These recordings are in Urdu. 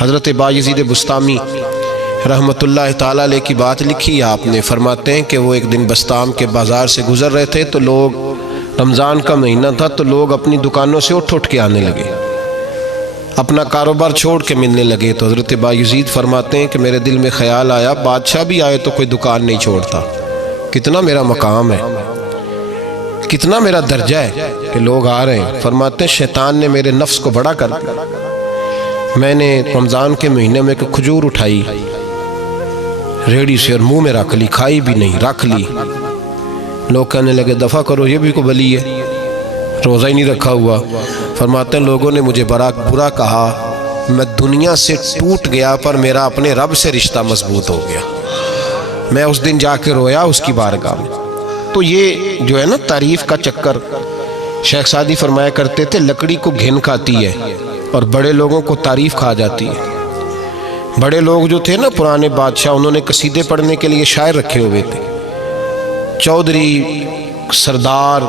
حضرت بایزید بسطامی رحمۃ اللہ تعالیٰ علیہ کی بات لکھی آپ نے، فرماتے ہیں کہ وہ ایک دن بسطام کے بازار سے گزر رہے تھے تو لوگ، رمضان کا مہینہ تھا تو لوگ اپنی دکانوں سے اٹھ کے آنے لگے، اپنا کاروبار چھوڑ کے ملنے لگے۔ تو حضرت بایزید فرماتے ہیں کہ میرے دل میں خیال آیا، بادشاہ بھی آئے تو کوئی دکان نہیں چھوڑتا، کتنا میرا مقام ہے، کتنا میرا درجہ ہے کہ لوگ آ رہے ہیں۔ فرماتے ہیں شیطان نے میرے نفس کو بڑا کر دیا، میں نے رمضان کے مہینے میں ایک کھجور اٹھائی ریڑھی سے اور منہ میں رکھ لی، کھائی بھی نہیں، رکھ لی۔ لوگ کہنے لگے دفع کرو، یہ بھی کو بلی ہے، روزہ ہی نہیں رکھا ہوا۔ فرماتے ہیں لوگوں نے مجھے برا کہا، میں دنیا سے ٹوٹ گیا پر میرا اپنے رب سے رشتہ مضبوط ہو گیا۔ میں اس دن جا کے رویا اس کی بارگاہ میں۔ تو یہ جو ہے نا تعریف کا چکر، شیخ سعدی فرمایا کرتے تھے لکڑی کو گھن کھاتی ہے اور بڑے لوگوں کو تعریف کھا جاتی ہے۔ بڑے لوگ جو تھے نا پرانے بادشاہ، انہوں نے قصیدے پڑھنے کے لیے شاعر رکھے ہوئے تھے، چودھری، سردار،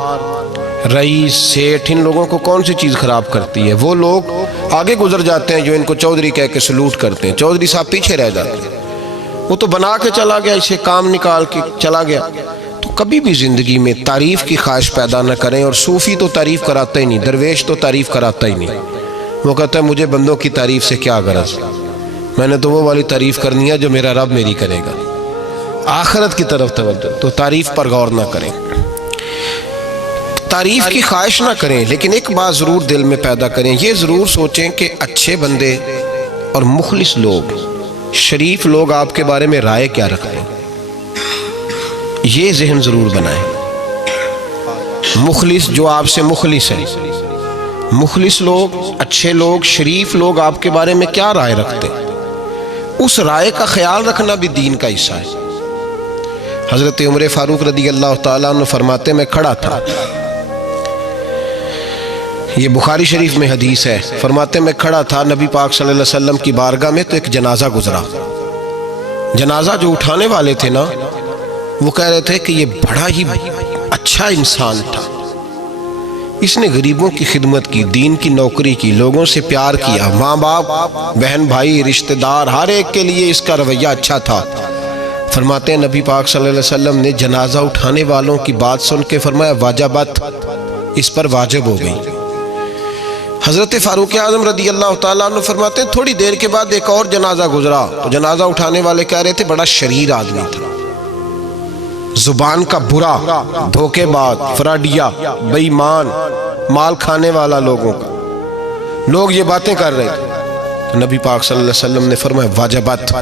رئیس، سیٹھ، ان لوگوں کو کون سی چیز خراب کرتی ہے؟ وہ لوگ آگے گزر جاتے ہیں جو ان کو چودھری کہہ کے سلوٹ کرتے ہیں، چودھری صاحب پیچھے رہ جاتے ہیں، وہ تو بنا کے چلا گیا، اسے کام نکال کے چلا گیا۔ تو کبھی بھی زندگی میں تعریف کی خواہش پیدا نہ کریں، اور صوفی تو تعریف کراتا ہی نہیں، درویش تو تعریف کراتا ہی نہیں، وہ کہتا ہے مجھے بندوں کی تعریف سے کیا غرض، میں نے تو وہ والی تعریف کرنی ہے جو میرا رب میری کرے گا۔ آخرت کی طرف توجہ، تو تعریف پر غور نہ کریں، تعریف کی خواہش نہ کریں، لیکن ایک بات ضرور دل میں پیدا کریں، یہ ضرور سوچیں کہ اچھے بندے اور مخلص لوگ، شریف لوگ آپ کے بارے میں رائے کیا رکھتے ہیں، یہ ذہن ضرور بنائیں۔ مخلص جو آپ سے مخلص ہیں، مخلص لوگ، اچھے لوگ، شریف لوگ آپ کے بارے میں کیا رائے رکھتے ہیں، اس رائے کا خیال رکھنا بھی دین کا حصہ ہے۔ حضرت عمر فاروق رضی اللہ تعالیٰ عنہ فرماتے میں کھڑا تھا، یہ بخاری شریف میں حدیث ہے، فرماتے میں کھڑا تھا نبی پاک صلی اللہ علیہ وسلم کی بارگاہ میں، تو ایک جنازہ گزرا۔ جنازہ جو اٹھانے والے تھے نا، وہ کہہ رہے تھے کہ یہ بڑا ہی اچھا انسان تھا، اس نے غریبوں کی خدمت کی، دین کی نوکری کی، لوگوں سے پیار کیا، ماں باپ، بہن بھائی، رشتہ دار، ہر ایک کے لیے اس کا رویہ اچھا تھا۔ فرماتے ہیں نبی پاک صلی اللہ علیہ وسلم نے جنازہ اٹھانے والوں کی بات سن کے فرمایا واجبت، اس پر واجب ہو گئی۔ حضرت فاروق اعظم رضی اللہ تعالیٰ عنہ فرماتے ہیں تھوڑی دیر کے بعد ایک اور جنازہ گزرا، تو جنازہ اٹھانے والے کہہ رہے تھے بڑا شریر آدمی تھا، زبان کا برا، دھوکے باز، فراڈیا، بے ایمان، مال کھانے والا لوگوں کا، لوگ یہ باتیں کر رہے تھے۔ نبی پاک صلی اللہ علیہ وسلم نے فرمایا واجبت،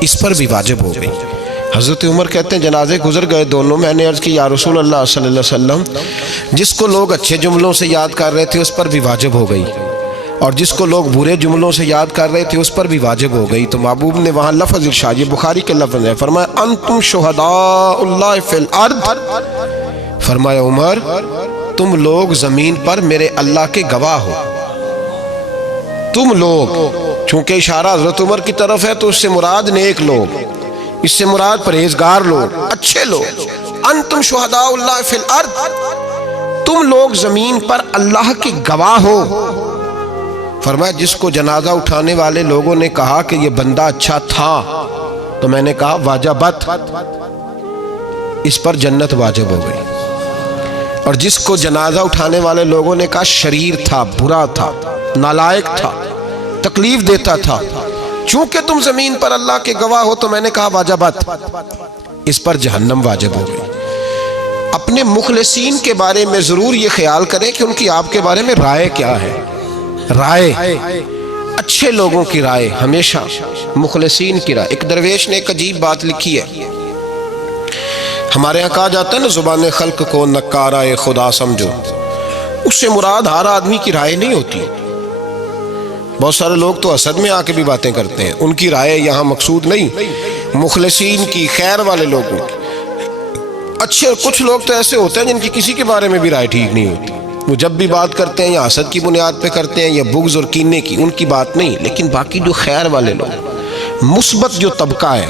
اس پر بھی واجب ہو گئی۔ حضرت عمر کہتے ہیں جنازے گزر گئے دونوں، میں نے عرض کی یا رسول اللہ صلی اللہ علیہ وسلم، جس کو لوگ اچھے جملوں سے یاد کر رہے تھے اس پر بھی واجب ہو گئی، اور جس کو لوگ برے جملوں سے یاد کر رہے تھے اس پر بھی واجب ہو گئی۔ تو محبوب نے وہاں لفظ ارشاد، یہ بخاری کے لفظ ہے، فرمایا انتم شہداء اللہ فی الارض، فرمایا عمر تم لوگ زمین پر میرے اللہ کے گواہ ہو، تم لوگ، چونکہ اشارہ حضرت عمر کی طرف ہے تو اس سے مراد نیک لوگ، اس سے مراد پرہیزگار لوگ، اچھے لوگ، انتم شہداء اللہ فی الارض، تم لوگ زمین پر اللہ کے گواہ ہو۔ فرمایا جس کو جنازہ اٹھانے والے لوگوں نے کہا کہ یہ بندہ اچھا تھا، تو میں نے کہا واجبت، اس پر جنت واجب ہو گئی، اور جس کو جنازہ اٹھانے والے لوگوں نے کہا شریر تھا، برا تھا، نالائق تھا، تکلیف دیتا تھا، چونکہ تم زمین پر اللہ کے گواہ ہو، تو میں نے کہا واجبت، اس پر جہنم واجب ہو گئی۔ اپنے مخلصین کے بارے میں ضرور یہ خیال کریں کہ ان کی آپ کے بارے میں رائے کیا ہے، رائے، اچھے لوگوں کی رائے، ہمیشہ مخلصین کی رائے۔ ایک درویش نے ایک عجیب بات لکھی ہے، ہمارے یہاں کہا جاتا ہے نا زبان خلق کو نکارہ خدا سمجھو، اس سے مراد ہر آدمی کی رائے نہیں ہوتی، بہت سارے لوگ تو حسد میں آ کے بھی باتیں کرتے ہیں، ان کی رائے یہاں مقصود نہیں، مخلصین کی، خیر والے لوگوں کی، اچھے۔ کچھ لوگ تو ایسے ہوتے ہیں جن کی کسی کے بارے میں بھی رائے ٹھیک نہیں ہوتی، وہ جب بھی بات کرتے ہیں یا حسد کی بنیاد پہ کرتے ہیں یا بغض اور کینے کی، ان کی بات نہیں، لیکن باقی جو خیر والے لوگ، مثبت جو طبقہ ہے،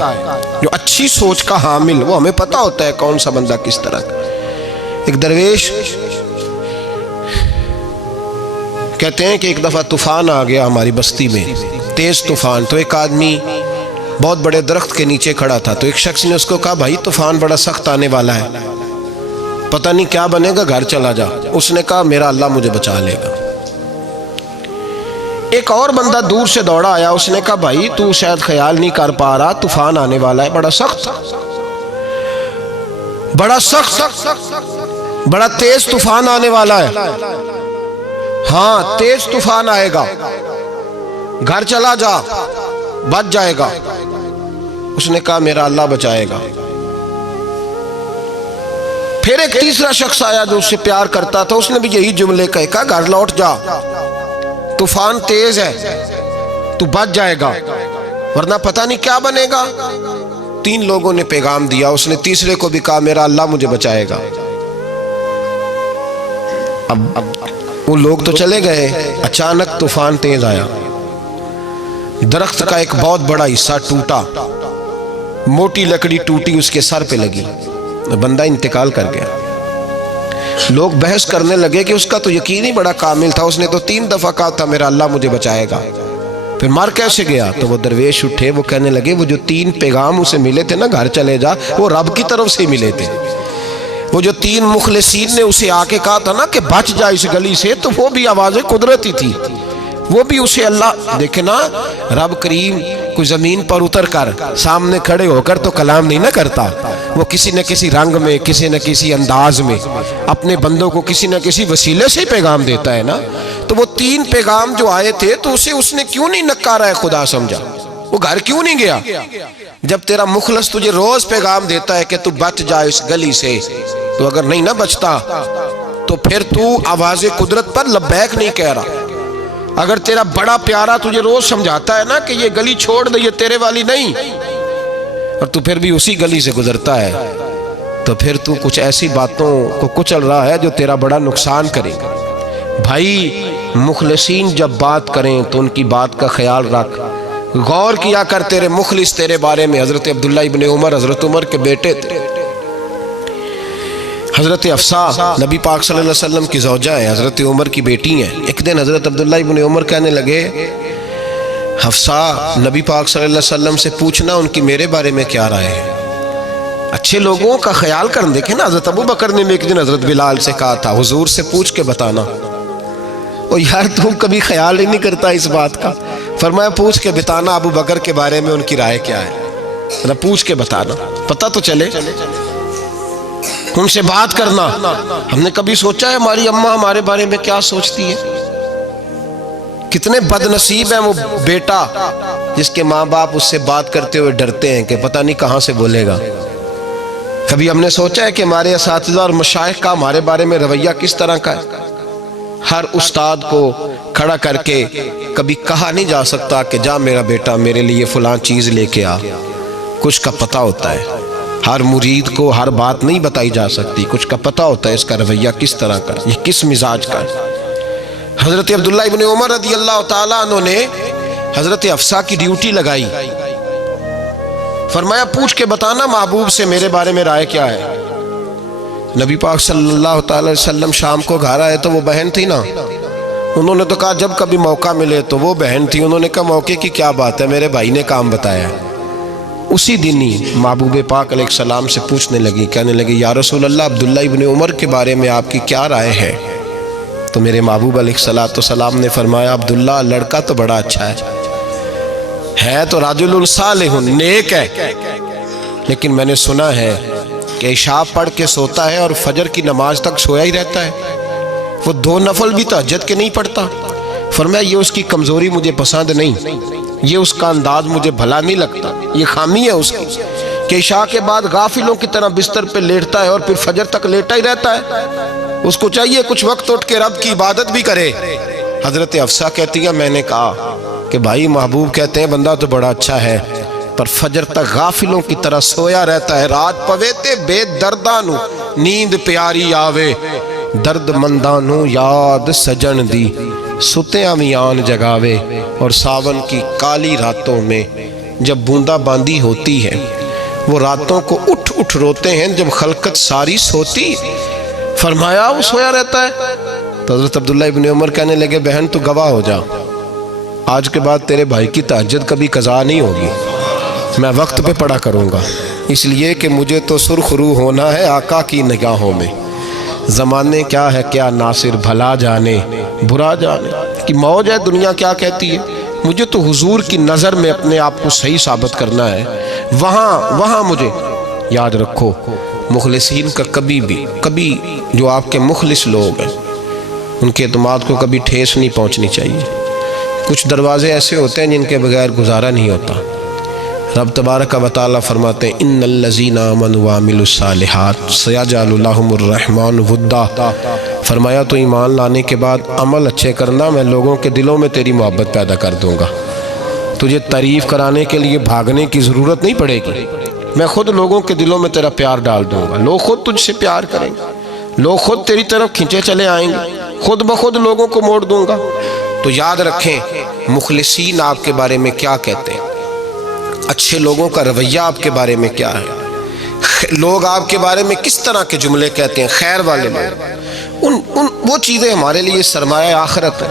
جو اچھی سوچ کا حامل، وہ ہمیں پتہ ہوتا ہے کون سا بندہ کس طرح کا۔ ایک درویش کہتے ہیں کہ ایک دفعہ طوفان آ گیا ہماری بستی میں، تیز طوفان. تو ایک آدمی بہت بڑے درخت کے نیچے کھڑا تھا. تو ایک شخص نے اس کو کہا بھائی طوفان بڑا سخت آنے والا ہے, پتہ نہیں کیا بنے گا, گھر چلا جا. اس نے کہا میرا اللہ مجھے بچا لے گا. ایک اور بندہ دور سے دوڑا آیا, اس نے کہا بھائی تو شاید خیال نہیں کر پا رہا, طوفان آنے والا ہے, بڑا سخت بڑا تیز طوفان آنے والا ہے. ہاں تیز طوفان آئے گا, گھر چلا جا, بچ جائے گا. اس نے کہا میرا اللہ بچائے گا. پھر ایک تیسرا شخص آیا جو اس سے پیار کرتا تھا, اس نے بھی یہی جملے کہا گھر لوٹ جا, طوفان تیز ہے, تو بچ جائے گا, ورنہ پتہ نہیں کیا بنے گا. 3 لوگوں نے پیغام دیا. اس نے تیسرے کو بھی کہا میرا اللہ مجھے بچائے گا. اب وہ لوگ تو چلے گئے, اچانک طوفان تیز آیا, درخت کا ایک بہت بڑا حصہ ٹوٹا, موٹی لکڑی ٹوٹی, اس کے سر پہ لگی, بندہ انتقال کر گیا. لوگ بحث کرنے لگے کہ اس کا تو یقین ہی بڑا کامل تھا, اس نے تو 3 دفعہ کہا تھا میرا اللہ مجھے بچائے گا, پھر مر کیسے گیا؟ تو وہ درویش اٹھے, وہ کہنے لگے وہ جو 3 پیغام اسے ملے تھے نا گھر چلے جا, وہ رب کی طرف سے ملے تھے. وہ جو 3 مخلصین نے اسے آ کے کہا تھا نا کہ بچ جا اس گلی سے, تو وہ بھی آواز قدرتی تھی, وہ بھی اسے اللہ. دیکھیں نا رب کریم کوئی زمین پر اتر کر سامنے کھڑے ہو کر تو کلام نہیں نہ کرتا, وہ کسی نہ کسی رنگ میں, کسی نہ کسی انداز میں اپنے بندوں کو کسی نہ کسی وسیلے سے پیغام دیتا ہے نا. تو وہ 3 پیغام جو آئے تھے تو اسے اس نے کیوں نہیں نکارا ہے خدا سمجھا, وہ گھر کیوں نہیں گیا؟ جب تیرا مخلص تجھے روز پیغام دیتا ہے کہ تو بچ جا اس گلی سے, تو اگر نہیں نہ بچتا تو پھر تو آواز قدرت پر لبیک نہیں کہہ رہا. اگر تیرا بڑا پیارا تجھے روز سمجھاتا ہے نا کہ یہ گلی چھوڑ دے, یہ تیرے والی نہیں, اور تو پھر بھی اسی گلی سے گزرتا ہے, تو پھر تو کچھ ایسی باتوں کو کچل رہا ہے جو تیرا بڑا نقصان کرے گا. بھائی مخلصین جب بات کریں تو ان کی بات کا خیال رکھ, غور کیا کر. تیرے مخلص تیرے بارے میں حضرت عبداللہ ابن عمر, حضرت عمر کے بیٹے تھے, حضرت حفصہ نبی پاک صلی اللہ علیہ وسلم کی زوجہ ہے, حضرت عمر کی بیٹی ہیں. ایک دن حضرت عبداللہ ابن عمر کہنے لگے حفصہ نبی پاک صلی اللہ علیہ وسلم سے پوچھنا ان کی میرے بارے میں کیا رائے ہے, اچھے لوگوں کا خیال کرنا. دیکھیں نا حضرت ابو بکر نے بھی ایک دن حضرت بلال سے کہا تھا حضور سے پوچھ کے بتانا. اور یار تم کبھی خیال ہی نہیں کرتا اس بات کا. فرمایا پوچھ کے بتانا ابو بکر کے بارے میں ان کی رائے کیا ہے, پوچھ کے بتانا, پتہ تو چلے, ان سے بات کرنا. ہم نے کبھی سوچا ہے ہماری اماں ہمارے بارے میں کیا سوچتی ہے؟ کتنے بد نصیب ہیں وہ بیٹا جس کے ماں باپ اس سے بات کرتے ہوئے ڈرتے ہیں کہ پتہ نہیں کہاں سے بولے گا. کبھی ہم نے سوچا ہے کہ ہمارے اساتذہ اور مشائخ کا ہمارے بارے میں رویہ کس طرح کا ہے؟ ہر استاد کو کھڑا کر کے کبھی کہا نہیں جا سکتا کہ جا میرا بیٹا میرے لیے فلاں چیز لے کے آ. کچھ کا پتہ ہوتا ہے, ہر مرید کو ہر بات نہیں بتائی جا سکتی, کچھ کا پتہ ہوتا ہے اس کا رویہ کس طرح کا, یہ کس مزاج کا ہے. حضرت عبداللہ ابن عمر رضی اللہ تعالیٰ عنہ نے حضرت حفصہ کی ڈیوٹی لگائی, فرمایا پوچھ کے بتانا محبوب سے میرے بارے میں رائے کیا ہے. نبی پاک صلی اللہ تعالی وسلم شام کو گھر آئے تو وہ بہن تھی نا, انہوں نے تو کہا جب کبھی موقع ملے تو وہ بہن تھی, انہوں نے کہا موقع کی کیا بات ہے, میرے بھائی نے کام بتایا. اسی دن ہی محبوب پاک علیہ السلام سے پوچھنے لگی, کہنے لگی یا رسول اللہ عبداللہ ابن عمر کے بارے میں آپ کی کیا رائے ہے؟ تو میرے محبوب علیہ السلام نے فرمایا عبداللہ لڑکا تو بڑا اچھا ہے تو رجل صالح, نیک ہے, لیکن میں نے سنا ہے کہ عشاء پڑھ کے سوتا ہے اور فجر کی نماز تک سویا ہی رہتا ہے, وہ 2 نفل بھی تہجد کے نہیں پڑھتا. فرمایا یہ اس کی کمزوری مجھے پسند نہیں, یہ اس کا انداز مجھے بھلا نہیں لگتا, یہ خامی ہے اس کی کہ عشاء کے بعد غافلوں کی طرح بستر پہ لیٹتا ہے اور پھر فجر تک لیٹا ہی رہتا ہے. اس کو چاہیے کچھ وقت اٹھ کے رب کی عبادت بھی کرے. حضرت حفصہ کہتی ہے میں نے کہا کہ بھائی محبوب کہتے ہیں بندہ تو بڑا اچھا ہے پر فجر تک غافلوں کی طرح سویا رہتا ہے. رات پویتے بے دردانو نیند پیاری آوے, درد مندانو یاد سجن دی ستیاں میان جگاوے. اور ساون کی کالی راتوں میں جب بوندا باندی ہوتی ہے وہ راتوں کو اٹھ اٹھ روتے ہیں جب خلقت ساری سوتی. فرمایا وہ سویا رہتا ہے. تو حضرت عبداللہ ابن عمر کہنے لگے بہن تو گواہ ہو جا, آج کے بعد تیرے بھائی کی تہجد کبھی قضا نہیں ہوگی، میں وقت پہ پڑھا کروں گا، اس لیے کہ مجھے تو سرخ رو ہونا ہے آقا کی نگاہوں میں۔ زمانے کیا ہے کیا ناصر، بھلا جانے برا جانے کہ موج ہے دنیا کیا کہتی ہے، مجھے تو حضور کی نظر میں اپنے آپ کو صحیح ثابت کرنا ہے۔ وہاں مجھے یاد رکھو، مخلصین کا کبھی جو آپ کے مخلص لوگ ہیں ان کے اعتماد کو کبھی ٹھیس نہیں پہنچنی چاہیے۔ کچھ دروازے ایسے ہوتے ہیں جن کے بغیر گزارا نہیں ہوتا۔ رب تبارک و تعالیٰ فرماتے ہیں ان الذین آمنوا وعملوا الصالحات سیجعل لهم الرحمن ودا، فرمایا تو ایمان لانے کے بعد عمل اچھے کرنا، میں لوگوں کے دلوں میں تیری محبت پیدا کر دوں گا۔ تجھے تعریف کرانے کے لیے بھاگنے کی ضرورت نہیں پڑے گی، میں خود لوگوں کے دلوں میں تیرا پیار ڈال دوں گا، لوگ خود تجھ سے پیار کریں گے، لوگ خود تیری طرف کھنچے چلے آئیں گے، خود بخود لوگوں کو موڑ دوں گا۔ تو یاد رکھیں مخلصین آپ کے بارے میں کیا کہتے ہیں، اچھے لوگوں کا رویہ آپ کے بارے میں کیا ہے، لوگ آپ کے بارے میں کس طرح کے جملے کہتے ہیں، خیر والے لوگ، وہ چیزیں ہمارے لیے سرمایہ آخرت ہے۔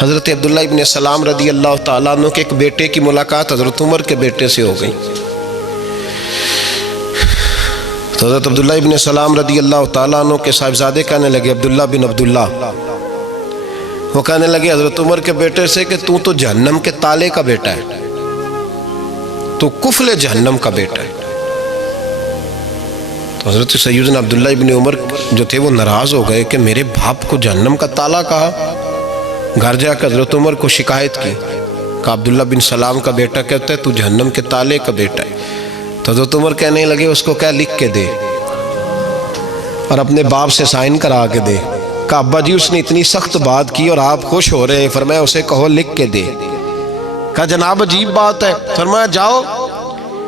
حضرت عبداللہ ابن سلام رضی اللہ تعالیٰ عنہ کے ایک بیٹے کی ملاقات حضرت عمر کے بیٹے سے ہو گئی۔ تو حضرت عبداللہ ابن سلام رضی اللہ تعالیٰ عنہ کے صاحبزادے کہنے لگے، عبداللہ بن عبداللہ، وہ کہنے لگے حضرت عمر کے بیٹے سے کہ تو جہنم کے تالے کا بیٹا ہے، تو کفل جہنم کا بیٹا ہے۔ تو حضرت سیدنا عبداللہ ابن عمر جو تھے وہ ناراض ہو گئے کہ میرے باپ کو جہنم کا تالا کہا۔ گھر جا کر حضرت عمر کو شکایت کی کہ عبداللہ بن سلام کا بیٹا کہتا ہے تو جہنم کے تالے کا بیٹا ہے۔ تو حضرت عمر کہنے لگے اس کو کیا لکھ کے دے اور اپنے باپ سے سائن کرا کے دے۔ کہ ابا جی اس نے اتنی سخت بات کی اور آپ خوش ہو رہے ہیں، فرمایا اسے کہو لکھ کے دے۔ کہا جناب عجیب بات ہے، فرمایا جاؤ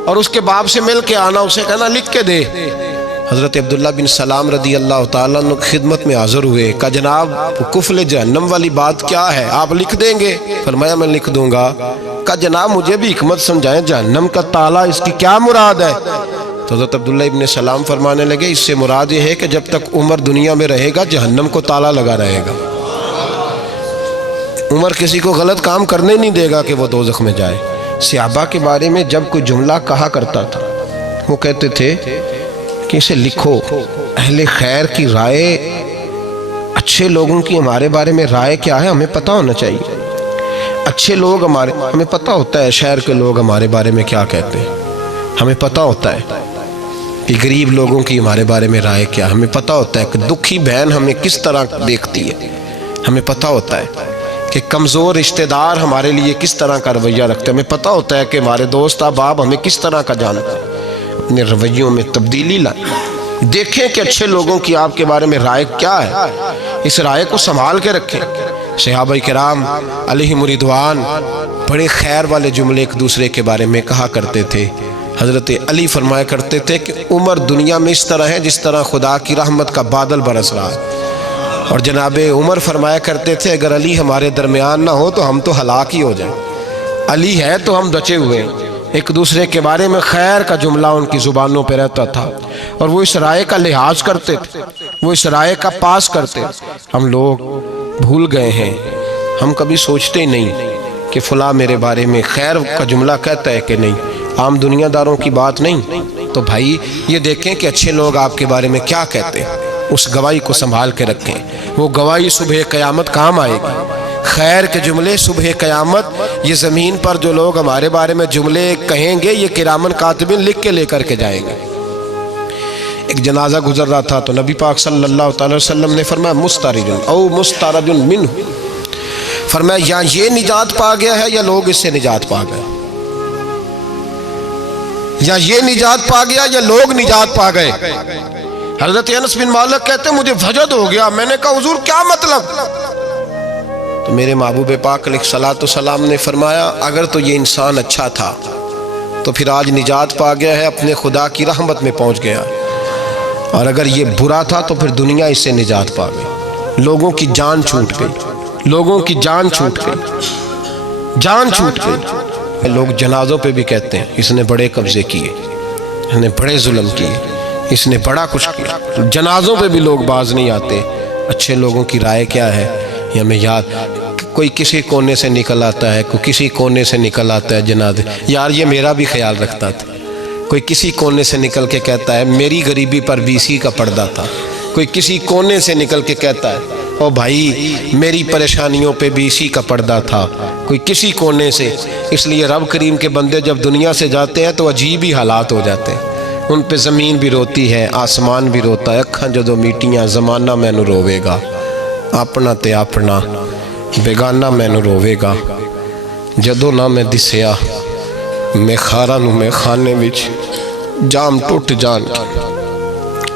اور اس کے باپ سے مل کے آنا، اسے کہنا لکھ کے دے۔ حضرت عبداللہ بن سلام رضی اللہ تعالیٰ عنہ کی خدمت میں حاضر ہوئے، کہا جناب کفل جہنم والی بات کیا ہے، آپ لکھ دیں گے؟ فرمایا میں لکھ دوں گا۔ کہا جناب مجھے بھی حکمت سمجھائیں، جہنم کا تالا اس کی کیا مراد ہے؟ تو حضرت عبداللہ ابن سلام فرمانے لگے اس سے مراد یہ ہے کہ جب تک عمر دنیا میں رہے گا جہنم کو تالا لگا رہے گا، عمر کسی کو غلط کام کرنے نہیں دے گا کہ وہ دوزخ میں جائے۔ صحابہ کے بارے میں جب کوئی جملہ کہا کرتا تھا وہ کہتے تھے کہ اسے لکھو، اہل خیر کی رائے، اچھے لوگوں کی ہمارے بارے میں رائے کیا ہے ہمیں پتہ ہونا چاہیے۔ اچھے لوگ ہمیں پتہ ہوتا ہے شہر کے لوگ ہمارے بارے میں کیا کہتے ہیں، ہمیں پتہ ہوتا ہے کہ غریب لوگوں کی ہمارے بارے میں رائے کیا، ہمیں پتہ ہوتا ہے کہ دکھی بہن ہمیں کس طرح دیکھتی ہے، ہمیں پتہ ہوتا ہے کہ کمزور رشتہ دار ہمارے لیے کس طرح کا رویہ رکھتے ہیں، ہمیں پتہ ہوتا ہے کہ ہمارے دوست احباب ہمیں کس طرح کا جانتے ہیں۔ اپنے رویوں میں تبدیلی لائیں، دیکھیں کہ اچھے لوگوں کی آپ کے بارے میں رائے کیا ہے، اس رائے کو سنبھال کے رکھیں۔ صحابہ کرام علیہم رضوان بڑے خیر والے جملے ایک دوسرے کے بارے میں کہا کرتے تھے۔ حضرت علی فرمایا کرتے تھے کہ عمر دنیا میں اس طرح ہے جس طرح خدا کی رحمت کا بادل برس رہا ہے، اور جناب عمر فرمایا کرتے تھے اگر علی ہمارے درمیان نہ ہو تو ہم تو ہلاک ہی ہو جائیں، علی ہے تو ہم بچے ہوئے ہیں۔ ایک دوسرے کے بارے میں خیر کا جملہ ان کی زبانوں پہ رہتا تھا اور وہ اس رائے کا لحاظ کرتے تھے، وہ اس رائے کا پاس کرتے۔ ہم لوگ بھول گئے ہیں، ہم کبھی سوچتے ہی نہیں کہ فلاں میرے بارے میں خیر کا جملہ کہتا ہے کہ نہیں، عام دنیا داروں کی بات نہیں۔ تو بھائی یہ دیکھیں کہ اچھے لوگ آپ کے بارے میں کیا کہتے ہیں، اس گواہی کو سنبھال کے رکھیں، وہ گواہی صبح قیامت کام آئے گی۔ خیر کے جملے صبح قیامت، یہ زمین پر جو لوگ ہمارے بارے میں جملے کہیں گے یہ کرامن کاتبین لکھ کے لے کر کے جائیں گے۔ ایک جنازہ گزر رہا تھا تو نبی پاک صلی اللہ علیہ وسلم نے فرمایا مسترج او مسترج منہ، فرمایا یا یہ نجات پا گیا ہے یا لوگ اس سے نجات پا گئے، یا یہ نجات پا گیا یا لوگ نجات پا گئے۔ حضرت انس بن مالک کہتے ہیں مجھے وجد ہو گیا، میں نے کہا حضور کیا مطلب؟ تو میرے محبوب پاک علیہ الصلوۃ والسلام نے فرمایا اگر تو یہ انسان اچھا تھا تو پھر آج نجات پا گیا ہے، اپنے خدا کی رحمت میں پہنچ گیا، اور اگر یہ برا تھا تو پھر دنیا اس سے نجات پا گئی۔ لوگوں کی جان چھوٹ گئی، لوگوں کی جان چھوٹ گئی، جان چھوٹ گئی۔ لوگ جنازوں پہ بھی کہتے ہیں اس نے بڑے قبضے کیے، اس نے بڑے ظلم کیے، اس نے بڑا کچھ کیا۔ جنازوں پہ بھی لوگ باز نہیں آتے۔ اچھے لوگوں کی رائے کیا ہے، یہ ہمیں یاد، کوئی کسی کونے سے نکل آتا ہے، کوئی کسی کونے سے نکل آتا ہے جنازے، یار یہ میرا بھی خیال رکھتا تھا، کوئی کسی کونے سے نکل کے کہتا ہے میری غریبی پر BC کا پردہ تھا، کوئی کسی کونے سے نکل کے کہتا ہے او بھائی میری پریشانیوں پہ BC کا پردہ تھا، کوئی کسی کونے سے۔ اس لیے رب کریم کے بندے جب دنیا سے جاتے ہیں تو عجیب ہی حالات ہو جاتے ہیں، ان پہ زمین بھی روتی ہے، آسمان بھی روتا ہے، اکھاں جدوں میٹیاں زمانہ مینوں روے گا، اپنا تے اپنا بیگانہ مینوں روے گا، جدوں نہ میں دسیا میں خاراں نوں میں خانے وچ جام ٹوٹ جان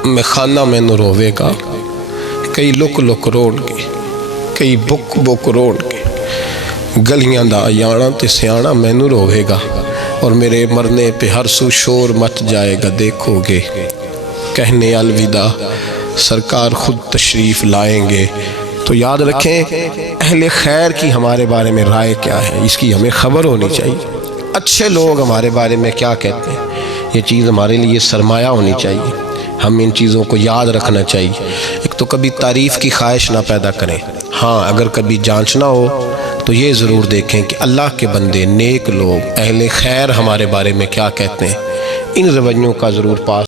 میں خانہ مینوں روے گا، کئی لک لک رون گے، کئی بک بک رون گے، گلیاں دا یانا تے سیانا مینوں روے گا، اور میرے مرنے پہ ہر سو شور مچ جائے گا، دیکھو گے کہنے الوداع سرکار خود تشریف لائیں گے۔ تو یاد رکھیں اہل خیر کی ہمارے بارے میں رائے کیا ہے، اس کی ہمیں خبر ہونی چاہیے، اچھے لوگ ہمارے بارے میں کیا کہتے ہیں، یہ چیز ہمارے لیے سرمایہ ہونی چاہیے، ہم ان چیزوں کو یاد رکھنا چاہیے۔ ایک تو کبھی تعریف کی خواہش نہ پیدا کریں، ہاں اگر کبھی جانچنا ہو تو یہ ضرور دیکھیں کہ اللہ کے بندے نیک لوگ اہل خیر ہمارے بارے میں کیا کہتے ہیں، ان رویوں کا ضرور پاس